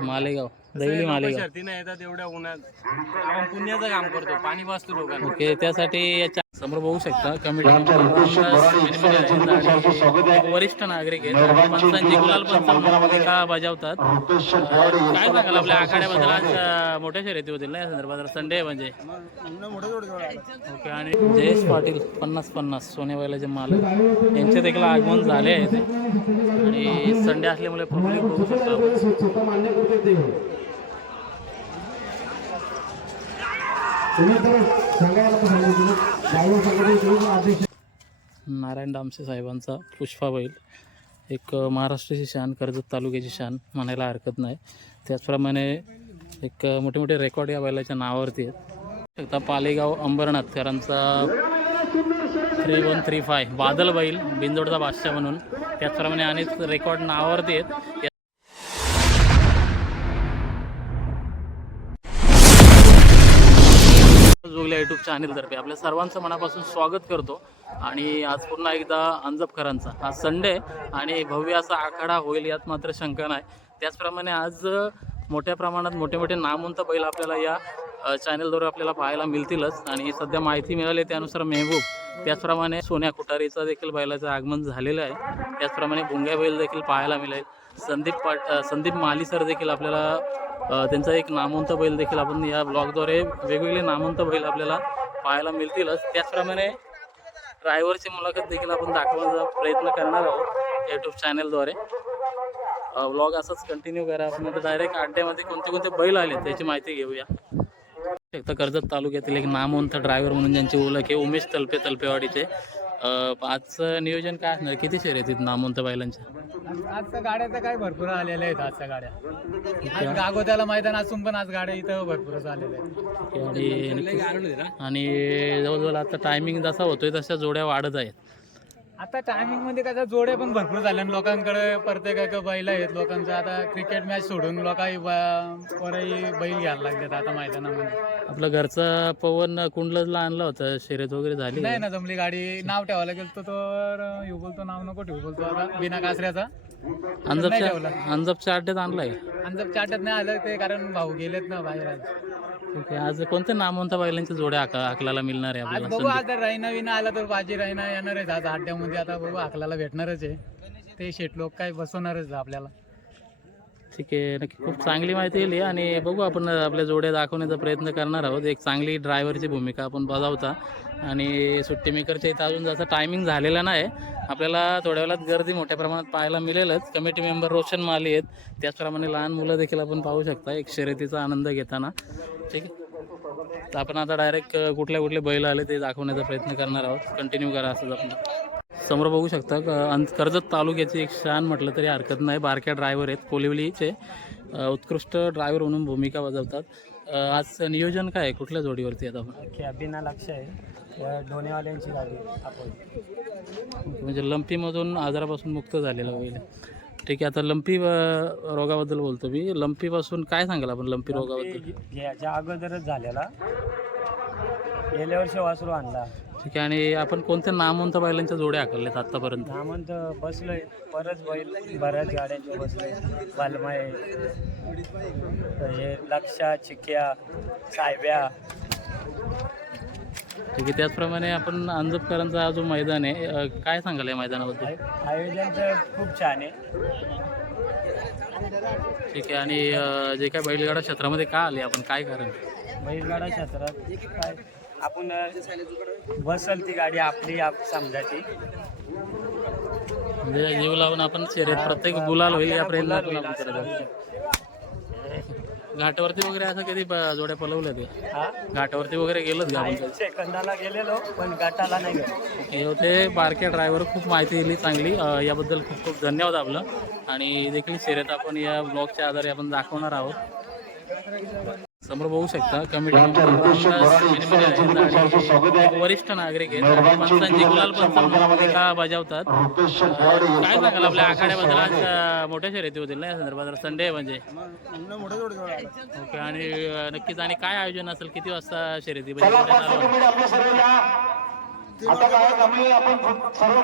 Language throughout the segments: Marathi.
मालेगाव. दैली मालेगाव शर्ती नाही येतात एवढ्या उन्हात. आपण पुण्याचं काम करतो पाणी वाचतो लोकांना. ओके त्यासाठी याच्या समोर बघू शकता कमिटी वरिष्ठ नागरिक आहेत. पंचांची गुलाल पंच बजावतात? काय सांगाल आपल्या आखाड्याबद्दल? आज मोठ्या शर्यती होतील ना या संदर्भात. संडे म्हणजे. ओके आणि जयेश पाटील पन्नास पन्नास सोनेवाल्याचे मालक. यांचे देखील आगमन झाले आहे ते आणि संडे असल्यामुळे पब्लिक बघू शकता नारायण डामसे साहेबांचा पुष्पा बैल. एक महाराष्ट्राची शान कर्जत तालुक्याची शान म्हणायला हरकत नाही. त्याचप्रमाणे एक मोठे मोठे रेकॉर्ड या बैलाच्या नावावरती आहेत. शकता Palegaon अंबरनाथकरांचा three one three five Badal बैल बिंदोडचा बादशाह म्हणून. त्याचप्रमाणे अनेक रेकॉर्ड नावावरती आहेत. जोगल्या युट्यूब चॅनेलतर्फे आपल्या सर्वांचं मनापासून स्वागत करतो. आणि आज पुन्हा एकदा अंजपकरांचा हा संडे आणि भव्य असा आखाडा होईल यात मात्र शंका नाही. त्याचप्रमाणे आज मोठ्या प्रमाणात मोठे मोठे नामवंत बैल आपल्याला या चॅनेलद्वारे आपल्याला पाहायला मिळतीलच. आणि सध्या माहिती मिळाली त्यानुसार मेहबूब त्याचप्रमाणे सोन्या कुटारीचा देखील बैलाचं आगमन झालेलं आहे. त्याचप्रमाणे भुंग्या बैल देखील पाहायला मिळेल. संदीप पाट संदीप माली सर देखील आपल्याला त्यांचा एक नामवंत बैल देखील आपण या ब्लॉगद्वारे वेगवेगळे नामवंत बैल आपल्याला पाहायला मिळतीलच. त्याचप्रमाणे ड्रायव्हरची मुलाखत देखील आपण दाखवण्याचा प्रयत्न करणार आहोत यूट्यूब चॅनलद्वारे ब्लॉग असाच कंटिन्यू करा. आपण डायरेक्ट अड्ड्यामध्ये कोणते कोणते बैल आले त्याची माहिती घेऊया. शकता कर्जत तालुक्यातील एक नामवंत ड्रायव्हर म्हणून ज्यांची ओळख आहे उमेश तलपे तलपेवाडीचे. अ, आजचं नियोजन काय असणार? किती शर्यतीत नामवंत बैलांच्या? आजच्या गाड्या तर काय भरपूर आलेल्या आहेत आजच्या गाड्या. आज गागोद्याला मैदान असून पण आज गाड्या इथं भरपूरच आलेल्या आहेत. आणि आणि जवळजवळ आता टायमिंग जसा होतोय तशा जोड्या वाढत आहेत. आता टायमिंगमध्ये कसं जोडे पण भरपूर झाले आणि लोकांकडे प्रत्येकाकडे बैल आहेत. लोकांचं आता क्रिकेट मॅच सोडून लोकांही पोराही बैल घ्यायला लागतात आता मैदानामध्ये. आपलं घरचा पवन कुंडलला आणलं होतं शर्यत वगैरे झाली. नाही ना जमली गाडी नाव ठेवायला गेलो तर ह्यो बोलतो नाव नको ठेवू बोलतो आता. बिना कासऱ्याचा. अंजपच्या. अंजपच्या अड्ड्यात आणलाय. आणि जर चाटत नाही आलं ते कारण भाऊ गेलेत ना बाहेर आहे. आज कोणत्या नामवंत बैलांच्या जोड्या आक आकलाला मिळणार आहे आज आपल्याला? बघू? आज जर राहिना विना आला तर बाजी राहिना येणार आहे. आज अड्ड्यामध्ये आता बघू अकलाला भेटणारच आहे. ते शेट लोक काय बसवणारच आपल्याला. ठीक आहे. नक्की खूप चांगली माहिती दिली आणि बघू आपण आपल्या जोड्या दाखवण्याचा प्रयत्न करणार आहोत. एक चांगली ड्रायव्हरची भूमिका आपण बजावता. आणि सुट्टी मेकरच्या इथं अजून जसं टायमिंग झालेला नाही आपल्याला थोड्या वेळात गर्दी मोठ्या प्रमाणात पाहायला मिळेलच. कमिटी मेंबर रोशन माली आहेत. त्याचप्रमाणे लहान मुलं देखील आपण पाहू शकता एक शर्यतीचा आनंद घेताना. ठीक आहे. तर आपण आता डायरेक्ट कुठल्या कुठले बैल आले ते दाखवण्याचा प्रयत्न करणार आहोत. कंटिन्यू करा असंच आपण. समोर बघू शकता कर्जत तालुक्याची एक शान म्हटलं तरी हरकत नाही. बारक्या ड्रायव्हर आहेत. कोलिवलीचे उत्कृष्ट ड्रायव्हर म्हणून भूमिका बजावतात. आज नियोजन काय आहे? कुठल्या जोडीवरती आहेत आपण? अभिना लक्ष आहे. दोन्हीवाल्यांची गाडी आपण. म्हणजे लंपीमधून आजारापासून मुक्त झालेला होईल. ठीक आहे आता लंपी अं, रोगाबद्दल बोलतो मी. लंपीपासून काय सांगाल आपण लंपी रोगाबद्दल? याच्या अगोदरच झालेला गेल्या वर्षी वासरू आणला. ठीक आहे आणि आपण कोणत्या नामवंत बैलांच्या जोड्या आकारल्यात आतापर्यंत? नामंत बसलोय. बरंच बैल बऱ्याच गाड्यांचे बसलोय. बालमाय हे लक्षा चिक्या सायब्या. ठीक आहे त्याचप्रमाणे आपण अंजपकरांचा हा जो मैदान आहे अं, काय सांगाल या मैदानाबद्दल? आय- आयोजन तर खूप छान आहे. ठीक आहे आणि अं, जे काय बैलगाडा क्षेत्रामध्ये का आले आपण काय कारण? बैलगाडा क्षेत्रात काय आपण बसल ती गाडी आपली आप समजायची म्हणजे जीव लावून आपण शर्यत प्रत्येक गुलाल होईल या प्रयत्नातून आपण करत आहोत. घाटावरती वगैरे असं कधी ब- जोड्या पलवल्या ते हा? घाटावरती वगैरे गेलोच का आपण सेकंदाला गेलेलो पण गटाला नाही गेलो. हे होते बारक्या ड्रायव्हर खूप माहिती दिली चांगली. अं, याबद्दल खूप खूप धन्यवाद आपलं. आणि देखील शर्यत आपण या ब्लॉगच्या आधारे आपण दाखवणार आहोत. समोर बघू शकता कमिटी वरिष्ठ नागरिक आहेत. पंचांची गुलाल पंच भूमिका बजावतात. काय सांगाल आपल्या आखाड्याबद्दल? आज मोठ्या शर्यती होतील ना या संदर्भात संडे म्हणजे. ओके आणि नक्कीच आणि काय आयोजन असेल? किती वाजता शर्यती आपण सर्व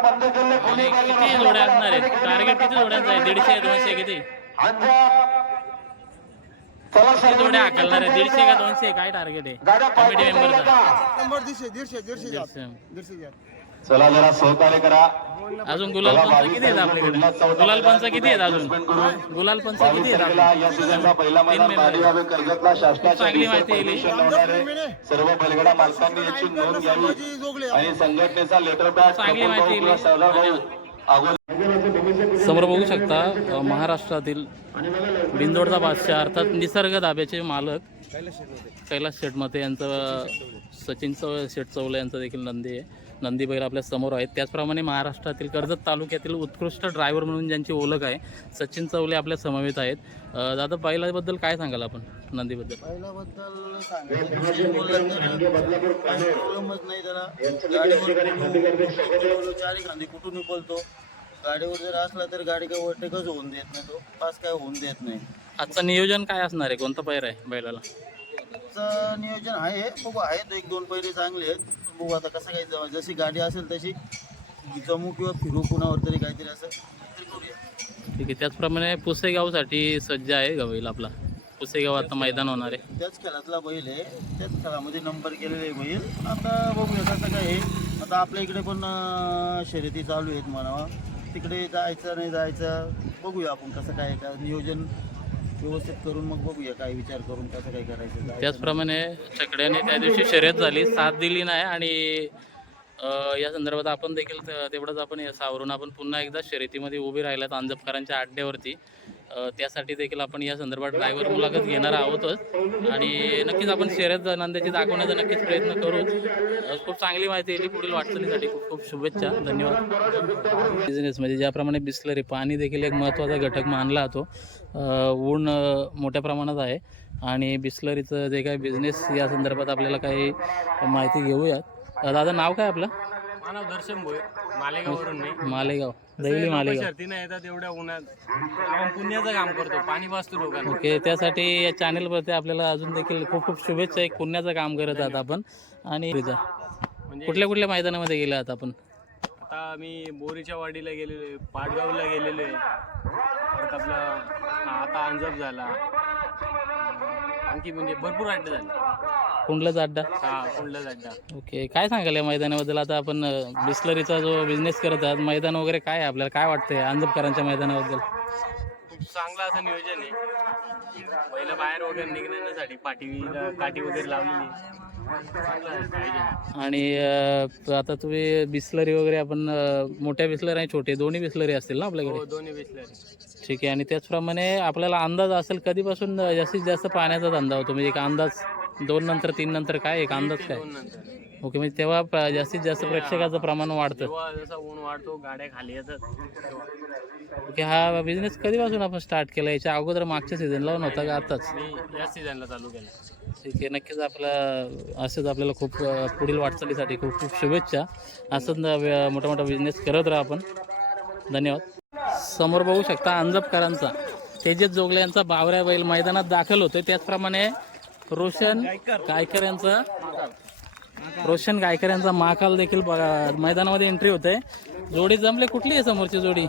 किती जोड्या असणार आहेत? टार्गेट किती जोड्यांचं आहे दीडशे दोनशे किती? जोड्या हाकलणार आहे दीडशे का दोनशे? काय टार्गेट आहे? कमिटी मेंबरचा नंबर दीडशे दीडशे दीडशे चला जरा सहकार्य करा. अजून गुलाल पंच किती आहेत आपल्याकडे? गुलाल पंच किती आहेत अजून? गुलाल पंच किती आहेत तारखेला आपल्याकडे? या सीझनचा पहिला मैदान बालेगाव कर्जतला शासनाच्या चांगली माहिती होणारे सर्व बैलगाडा मालकांनी याची नोंद घ्यावी आणि संघटनेचा लेटर पॅड चांगली माहिती. अगोदर समोर बघू शकता महाराष्ट्रातील बिंदोडचा बादशाह अर्थात निसर्ग दाब्याचे मालक कैलास शेटमते यांचं सचिन चौ शेट चौले यांचं देखील नंदी आहे. नंदी बैल आपल्यासमोर आहेत. त्याचप्रमाणे महाराष्ट्रातील कर्जत तालुक्यातील उत्कृष्ट ड्रायव्हर म्हणून ज्यांची ओळख आहे सचिन चौले आपल्या समवेत आहेत. दादा बैलाबद्दल काय सांगाल आपण नंदीबद्दल? काही कुठून बोलतो गाडीवर जर असला तर गाडी काय ओव्हरटेकच होऊन देत नाही तो पास काय होऊन देत नाही आजचं नियोजन काय असणार आहे? कोणता पैर आहे बैलाला? नियोजन आहे बघू आहेत एक दोन पहिरे चांगले आहेत. बघू आता कसं काय जम- जशी गाडी असेल तशी जमू किंवा फिरू कुणावर तरी काहीतरी असं तरी करूया. ठीक आहे त्याचप्रमाणे पुसेगावसाठी सज्ज आहे का बैल आपला. पुसेगाव आता मैदान होणार आहे. त्याच खेळातला बैल आहे. त्याच खेळामध्ये नंबर केलेले आहे बैल. आता बघूया कसं काय आहे. आता आपल्या इकडे पण शर्यती चालू आहेत म्हणावा. तिकडे जायचं नाही जायचं बघूया आपण कसं काय का नियोजन व्यवस्थित करून मग बघूया काय विचार करून कसं काय करायचं त्याचप्रमाणे सगळ्यांनी त्या दिवशी शर्यत झाली साथ दिली नाही आणि अ, या संदर्भात आपण देखील तेवढंच आपण या सावरून आपण पुन्हा एकदा शर्यतीमध्ये उभी राहिल्यात अंजपकरांच्या अड्ड्यावरती त्यासाठी देखील आपण या संदर्भात ड्रायव्हर मुलाखत घेणार आहोतच. आणि नक्कीच आपण शर्यत त्याची दाखवण्याचा नक्कीच प्रयत्न करू. खूप चांगली माहिती दिली. पुढील वाटचालीसाठी खूप खूप शुभेच्छा. धन्यवाद. बिझनेस म्हणजे ज्याप्रमाणे बिस्लरी पाणी देखील एक महत्त्वाचा घटक मानला जातो ऊन मोठ्या प्रमाणात आहे. आणि बिस्लरीचं जे काही बिझनेस या संदर्भात आपल्याला काही माहिती घेऊयात. दादा नाव काय आपलं? मानव दर्शन भोईर. मालेगाववरून नाही? मालेगाव. दैवली मालेगाव. येतात एवढ्या उन्हात? आपण पुण्याचं काम करतो पाणी वाचतो लोकांना. ओके त्यासाठी या चॅनेलवरती आपल्याला अजून देखील खूप खूप शुभेच्छा एक पुण्याचं काम करत आहात आपण. आणि म्हणजे कुठल्या कुठल्या मैदानामध्ये गेले आहात आपण? आता मी बोरीच्या वाडीला गेलेलो आहे पाटगावला गेलेलो आहे. परत आपला आता अंजप झाला. आणखी म्हणजे भरपूर अड्डे झाले. कुंडलाच अड्डा? हा ओके काय सांगाल या मैदानाबद्दल? आता आपण बिस्लरीचा जो बिझनेस करत आहात मैदान वगैरे काय आहे आपल्याला? काय वाटतंय अंजपकरांच्या मैदानाबद्दल? खूप चांगलं असं नियोजन आहे. पहिलं बाहेर वगैरे निघण्यासाठी पाठीला काठी वगैरे लावलेली आहे. चांगलं आहे, पाहिजे. आणि अं, आता तुम्ही बिस्लरी वगैरे आपण अं, मोठ्या बिस्लरी आणि छोटे दोन्ही बिस्लरी असतील ना हो आपल्याकडे दोन्ही बिसलरी. ठीक आहे आणि त्याचप्रमाणे आपल्याला अंदाज असेल कधीपासून जास्तीत जास्त पाण्याचा धंदा होतो? म्हणजे एक अंदाज दोन नंतर तीन नंतर काय एक अंदाज काय? दोन नंतर. ओके म्हणजे तेव्हा प- जास्तीत जास्त प्रेक्षकाचं प्रमाण वाढतं. जसा ऊन वाढतो गाड्या खाली येतात. तेव्हा. ओके हा बिझनेस कधीपासून आपण स्टार्ट केला? याच्या अगोदर मागच्या सीझनला नव्हता का आताच? मी या सीझनला चालू केलं. ठीक आहे नक्कीच आपला असंच आपल्याला खूप अं, पुढील वाटचालीसाठी खूप खूप शुभेच्छा. असंच न- व्य- मोठा मोठा बिझनेस करत राहा आपण. धन्यवाद. समोर बघू शकता अंजपकरांचा. तेजस जोगले यांचा बावऱ्या बैल मैदानात दाखल होतोय. त्याचप्रमाणे रोशन गायकर यांचा रोशन गायकर यांचा महाकाल देखील बघा- मैदानामध्ये एंट्री होते जोडी जमले कुठली आहे समोरची जोडी?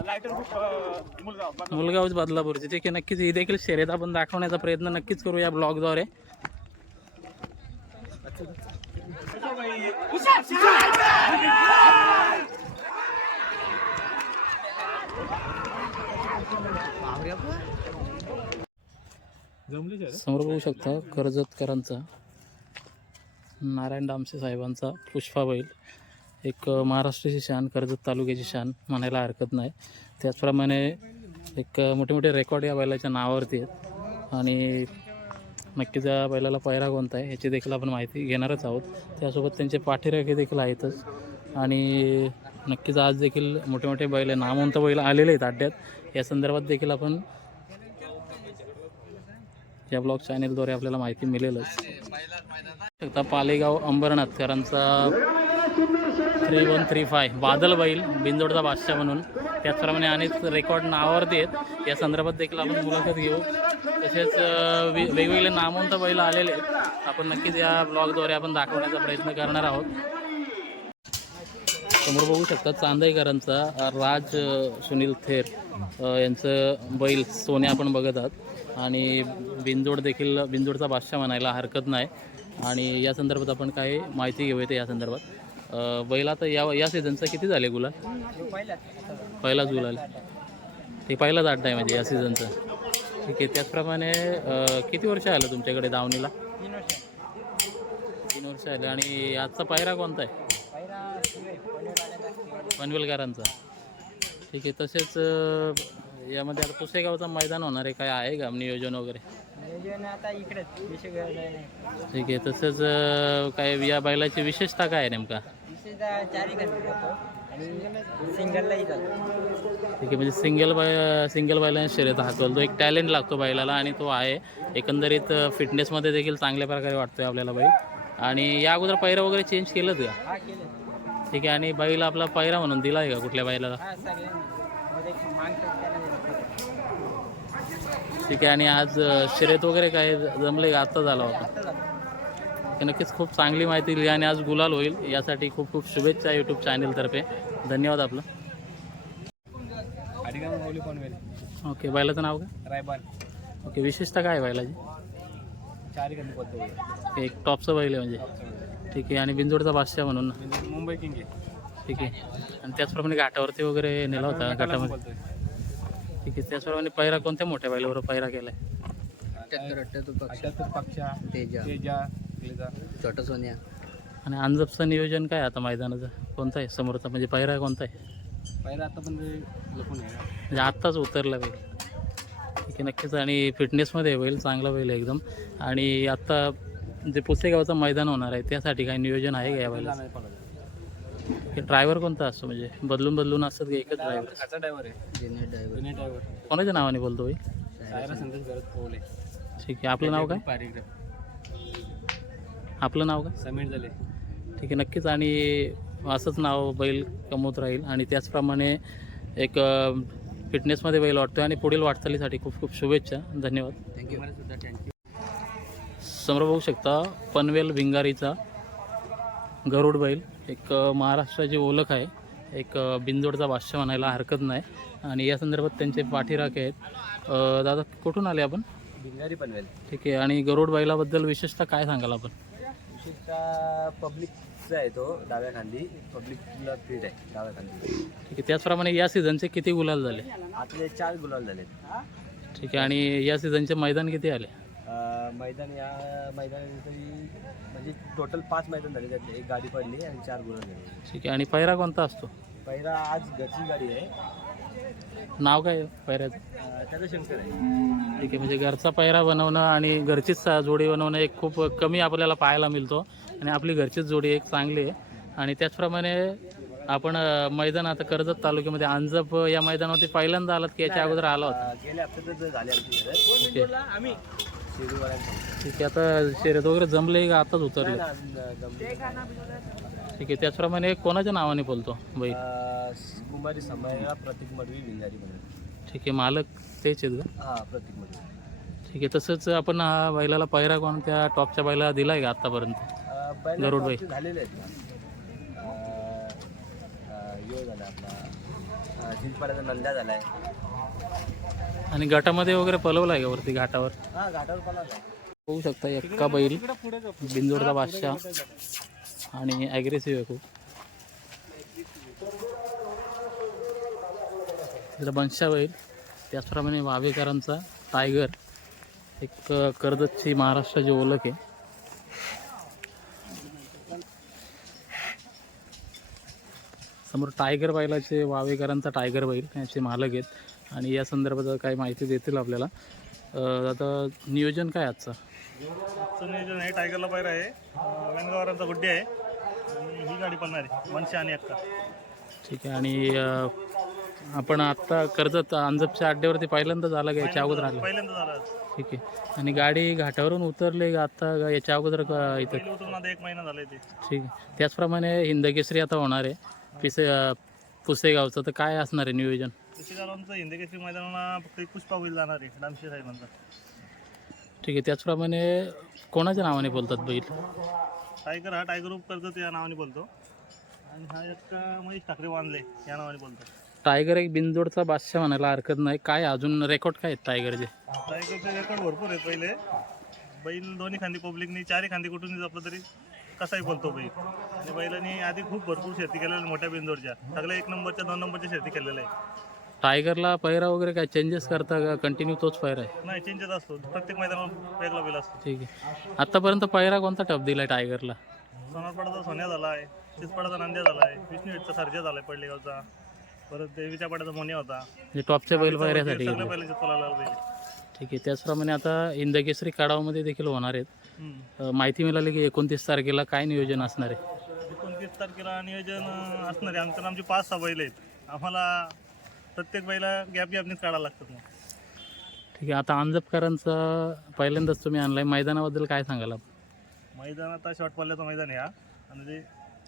मुलगाव बदलापूरची. ठीक आहे नक्कीच ही देखील शर्यत आपण दाखवण्याचा प्रयत्न नक्कीच करू या ब्लॉगद्वारे. समोर बघू शकता कर्जतकरांचा नारायण डामसे साहेबांचा पुष्पा बैल. एक महाराष्ट्राची शान कर्जत तालुक्याची शान म्हणायला हरकत नाही. त्याचप्रमाणे एक मोठे मोठे रेकॉर्ड या बैलाच्या नावावरती आहेत. आणि नक्कीच या बैलाला पैरा कोणता आहे याची देखील आपण माहिती घेणारच आहोत. त्यासोबत त्यांचे पाठीराखे देखील आहेतच. आणि नक्कीच आज देखील मोठे मोठे बैल नामवंत बैल आलेले आहेत अड्ड्यात. या संदर्भात देखील आपण या ब्लॉग चॅनेलद्वारे आपल्याला माहिती मिळेलच. शकता Palegaon अंबरनाथकरांचा three one three five Badal बैल बिंदोडचा बादशाह म्हणून. त्याचप्रमाणे अनेक रेकॉर्ड नावावरती आहेत या संदर्भात देखील आपण मुलाखत घेऊ. तसेच वेगवेगळे नामवंत बैल आलेले आहेत. आपण नक्कीच या ब्लॉगद्वारे आपण दाखवण्याचा प्रयत्न करणार आहोत. समोर बघू शकता चांदईकरांचा राज सुनील थेर यांचं बैल सोने आपण बघत आहात. आणि बिंदोड देखील बिंदोडचा बादशाह म्हणायला हरकत नाही. आणि या संदर्भात आपण काही माहिती घेऊयात या संदर्भात. अ, बैल आता या या सीझनचा किती झाले गुलाल? पहिलाच गुलाल ते पहिलाच अड्डा आहे म्हणजे या सीझनचा ठीक आहे त्याचप्रमाणे किती वर्ष आलं तुमच्याकडे दावणीला? तीन वर्ष आले. आणि आजचा पायरा कोणता आहे? पनवेलकरांचा. ठीक आहे तसेच यामध्ये आता पुसेगावचं मैदान होणार आहे काय आहे का नियोजन वगैरे? आता इकडेच विषय ठीक आहे तसेच काय या बैलाची विशेषता काय आहे नेमका? चारी जातो आणि सिंगललाही जातो. ठीक आहे म्हणजे सिंगल बाय सिंगल बैलाने शर्यत हाकलतो. एक टॅलेंट लागतो बैलाला आणि तो आहे. एकंदरीत फिटनेसमध्ये देखील चांगल्या प्रकारे वाटतोय आपल्याला बैल. आणि या अगोदर पैरा वगैरे चेंज केलं का? हा ठीक आहे आणि बैल आपला पैरा म्हणून दिला आहे का कुठल्या बैलाला? ठीक आहे. आणि आज शर्यत वगैरे काय जमले का? आत्ता झाला होता. नक्कीच खूप चांगली माहिती दिली आणि आज गुलाल होईल. यासाठी खूप खूप शुभेच्छा यूट्यूब चॅनेलतर्फे धन्यवाद आपलं. ओके बैलाचं नाव काय? रायबान. ओके विशेषता काय बैलाची? एक टॉपचं बैल आहे म्हणजे. ठीक आहे. आणि बिंदोडचा बादशाह म्हणून मुंबई किंग आहे. ठीक आहे. आणि त्याचप्रमाणे घाटावरती वगैरे नेला होता घाटामध्ये. ठीक आहे त्याचप्रमाणे पैरा कोणत्या मोठ्या बैलावर पैरा केला आहे अठ्याहत्तर पक्षा तेजा तेजा क्लेजा. छोटा सोन्या आणि अंजपचं नियोजन काय आता मैदानाचं कोणतं आहे समोरचा म्हणजे पैरा कोणता आहे पहिला आता पण लपून आहे ना. म्हणजे आत्ताच उतरला बैल ठीक आहे नक्कीच आणि फिटनेसमध्ये बैल चांगला बैल आहे एकदम आणि आत्ता जे पुसेगावचं मैदान होणार आहे त्यासाठी काही नियोजन आहे का या बैला नाही पळाला. ड्रायव्हर कोणता असतो? म्हणजे बदलून बदलून असतात की एकच ड्रायव्हर. आहे. ड्रायव्हर. जुने ड्रायव्हर. कोणाच्या नावाने बोलतो सायरा संदेश ठीक आहे आपलं नाव काय? आपलं नाव काय? समीर झाले ठीक आहे नक्कीच. आणि असंच नाव बैल कमवत राहील. आणि त्याचप्रमाणे एक फिटनेसमध्ये बैल वाटतो आणि पुढील वाटचालीसाठी खूप खूप शुभेच्छा. धन्यवाद. थँक्यू सुद्धा थँक्यू समोर बघू शकता पनवेल भिंगारीचा. गरुड बैल. एक महाराष्ट्राची ओळख आहे. एक बिंदोडचा भाष्य म्हणायला हरकत नाही. आणि या संदर्भात त्यांचे पाठीराखे आहेत. दादा कुठून आले आपण? भिंगारी पनवेल ठीक आहे. आणि गरुड बैलाबद्दल विशेषतः काय सांगाल आपण? विशेषतः पब्लिकचा आहे तो डाव्या खांदी. पब्लिकला फीड आहे डाव्या खांदी. ठीक आहे. त्याचप्रमाणे या सीझनचे किती गुलाल झाले? आपले चार गुलाल झालेत. ठीक आहे. आणि या सीझनचे मैदान किती आले? मैदान या मैदानात तरी म्हणजे टोटल पाच मैदान झाले त्यातले. एक गाडी पडली आणि चार गुलाल झाले ठीक आहे. आणि पैरा कोणता असतो? पहिला आज घरची गाडी आहे. नाव काय आहे पैऱ्याचं अं, त्याचा शंकर आहे. ठीक आहे. म्हणजे घरचा पैरा बनवणं आणि घरचीच सा- जोडी बनवणं एक खूप कमी आपल्याला पाहायला मिळतो. आणि आपली घरचीच जोडी एक चांगली आहे. आणि त्याचप्रमाणे आपण अ, मैदान आता कर्जत तालुक्यामध्ये अंजप या मैदानावरती पहिल्यांदा आलात की याच्या अगोदर आला होता? अं, गेल्या हप्त्यातच झाले आमची ओके. ठीक आहे आता शर्यत वगैरे जमले का? आताच उतरले. ठीक आहे त्याचप्रमाणे कोणाच्या नावाने बोलतो बाई कुमारी प्रतीक मडवी भिंगारी म्हणून ठीक आहे मालक तेच आहेत का? हा प्रतीक मडवी. ठीक आहे तसंच आपण हा बैलाला पैरा कोणत्या टॉपच्या बैला दिला आहे का आत्तापर्यंत गरुड बाई. झालेले आहेत ना. अं, अं, यो झाला आपला. अं, चिंचपाड्याचा नंद्या झालाय. आणि गटामध्ये वगैरे पलवला आहे वरती घाटावर? हा बघू शकता एक्का बैल. बिंदोडचा बादशाह. आणि ॲग्रेसिव्ह आहे खूप. तिकडं बनशा बैल. त्याचप्रमाणे वावेकरांचा टायगर एक कर्जतची महाराष्ट्राची ओळख आहे. समोर टायगर बैलाचे वावेकरांचा टायगर बैल. याचे मालक आहेत. आणि या संदर्भात काही माहिती देतील आपल्याला आता नियोजन काय आजचं? आजचं नियोजन आहे टायगरला पायरा आहे. अं, वेणगावरांचा गुड्डे आहे. ही गाडी पळणार आहे मनशा आणि अक्का. ठीक आहे आणि आपण आता कर्जत अंजपच्या अड्ड्यावरती पहिल्यांदा झाला का याच्या अगोदर आलं? पहिल्यांदा झालं. ठीक आहे आणि गाडी घाटावरून उतरले का आता का याच्या अगोदर का इथं? पहिले उतरून आता एक महिना झालाय ते. ठीक आहे त्याचप्रमाणे हिंदकेसरी आता होणार आहे. पिसे पुसेगावचं तर काय असणार आहे नियोजन? कुशेगावांचं हिंदकेसरी मैदानाला फक्त एक पुष्पा होईल जाणार आहे डामशे साहेबांचा ठीक आहे त्याचप्रमाणे कोणाच्या नावाने बोलतात बैल? टायगर हा टायगर उप कर्जत या नावाने बोलतो. आणि हा एक महेश ठाकरे वानले या नावाने बोलतो. टायगर एक बिंदोडचा बादशाह म्हणायला हरकत नाही. काय अजून रेकॉर्ड काय आहेत टायगरचे? टायगरचे रेकॉर्ड भरपूर आहेत पहिले. बैल दोन्ही खांदी पब्लिकनी चारही खांदी कुठून जपलं तरी कसाही बोलतो बैल. आणि बैलांनी आधी खूप भरपूर शेती केलेल्या आहेत मोठ्या बिंदोरच्या सगळ्या एक नंबरच्या दोन नंबरच्या शेती केलेल्या आहे टायगरला पैरा वगैरे काय चेंजेस करता का? कंटिन्यू तोच पैरा आहे? नाही चेंजेस असतो. प्रत्येक मैदानावर वेगळा बैल असतो. ठीक आहे. आतापर्यंत पैरा कोणता टप दिला टायगरला? सोनारपाडाचा सोन्या झाला आहे चिसपाडाचा नांद्या झाला आहे विष्णुवेटचा सर्जा झाला आहे पडलेगावचा. परत देवीच्या पाड्याचा मोन्या होता. म्हणजे टॉपच्या बैल सगळ्या बैल ठीक आहे. त्याचप्रमाणे आता इंदकेसरी काढावमध्ये देखील होणार आहेत. हम्म. अं, माहिती मिळाली की एकोणतीस तारखेला काय नियोजन असणार आहे? एकोणतीस तारखेला नियोजन अं, असणार आहे. आमच्या आमची पाच सहा बैल आहेत. आम्हाला प्रत्येक बैला गॅप गॅपनीच काढायला लागतात मग. ठीक आहे आता अंजपकरांचा पहिल्यांदाच तुम्ही आणलाय. मैदानाबद्दल काय सांगाल आपण? मैदान आता शॉर्ट पल्ल्याचं मैदान आहे हा. आणि ते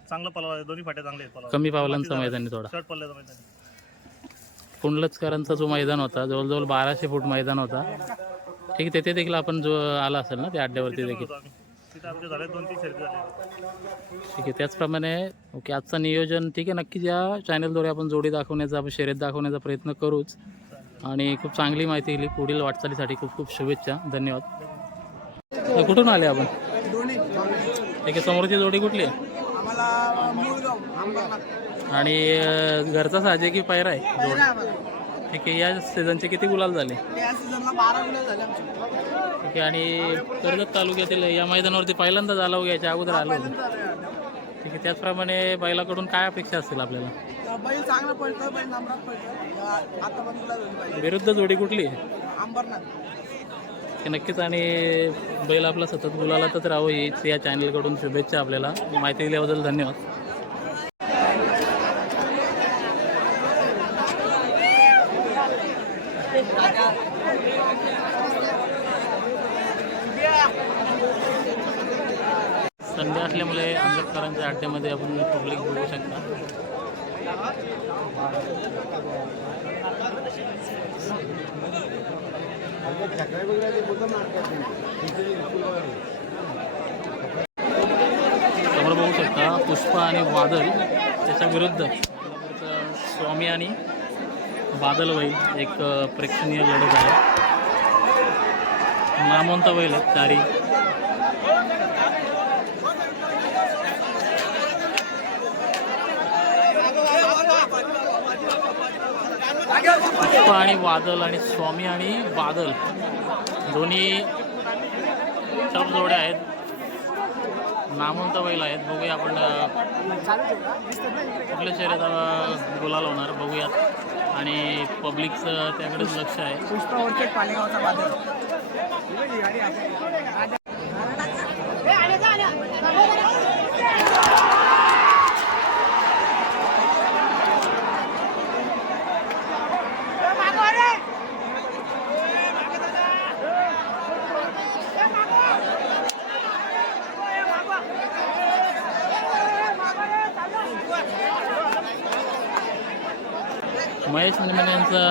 चांगलं पलाव दोन्ही फाट्या चांगले आहेत कमी पावलांचं मैदान आहे थोडा. शॉर्ट पल्ल्याचं मैदान आहे. कुंडलचकरांचा जो मैदान होता जवळजवळ बाराशे फूट मैदान होता. ठीक आहे तेथे देखील आपण जो आला असेल ना त्या अड्ड्यावरती देखील. होतो आम्ही. तिथे दोन तीन ठीक आहे त्याचप्रमाणे ओके आजचं नियोजन ठीक आहे नक्कीच या चॅनलद्वारे आपण जोडी दाखवण्याचा आपण शर्यत दाखवण्याचा प्रयत्न करूच. आणि खूप चांगली माहिती दिली पुढील वाटचालीसाठी खूप खूप शुभेच्छा धन्यवाद. तर कुठून आले आपण? ठीक आहे समोरची जोडी कुठली आहे? आणि घरचा साजे की पायरा आहे? जोड. ठीक आहे या सीझनचे किती गुलाल झाले? ठीक आहे आणि कर्जत तालुक्यातील या मैदानावरती पहिल्यांदा झाला हो याच्या अगोदर आलो होतो. ठीक आहे त्याचप्रमाणे बैलाकडून काय अपेक्षा असतील आपल्याला? बैल चांगला पळतो बैल पळतो आता पण विरुद्ध जोडी कुठली आहे? अंबरनाथ. हे नक्कीच. आणि बैल आपला सतत गुलालातच राहावं हीच या चॅनलकडून शुभेच्छा आपल्याला. माहिती दिल्याबद्दल धन्यवाद संडे असल्यामुळे आंबेडकरांच्या अड्ड्यामध्ये आपण पब्लिक बघू शकता समोर बघू शकता पुष्पा आणि वादल त्याच्या विरुद्ध स्वामी आणि बादल बैल एक प्रेक्षणीय लढत आहे. नामवंत बैल आहेत चारी पुष्पा आणि वादल आणि स्वामी आणि बादल. दोन्ही टप जोड्या आहेत. नामवंत बैल आहेत. बघूया आपण कुठल्या शर्यत बोलायला गुलाल होणार बघूयात. आणि पब्लिकचं त्याकडेच लक्ष आहे. महेश हनुमान यांचा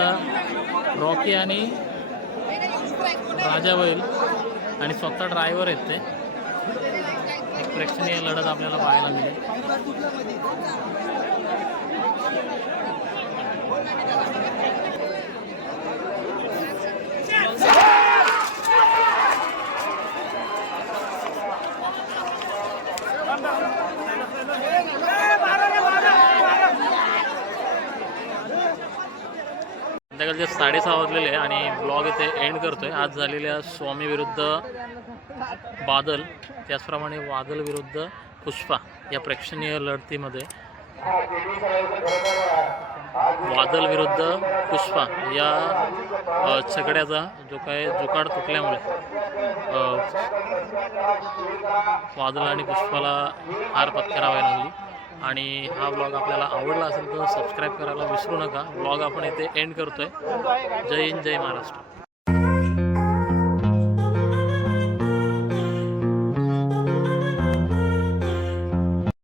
रॉकी आणि राजा बैल आणि स्वतः ड्रायव्हर आहेत ते. एक प्रेक्षणीय लढत आपल्याला पाहायला मिळेल. सकाळचे साडेसहा वाजलेले आहे आणि ब्लॉग इथे एंड करतोय. आज झालेल्या स्वामी विरुद्ध बादल त्याचप्रमाणे वादल विरुद्ध पुष्पा या प्रेक्षणीय लढतीमध्ये. वादल विरुद्ध पुष्पा या छकड्याचा जो काय जुकाड तुटल्यामुळे वादल आणि पुष्पाला हार पत्करावी लागली. आणि हा ब्लॉग आपल्याला आवडला असेल तर सबस्क्राईब करायला विसरू नका. ब्लॉग आपण इथे एंड करतोय. जय हिंद जय महाराष्ट्र.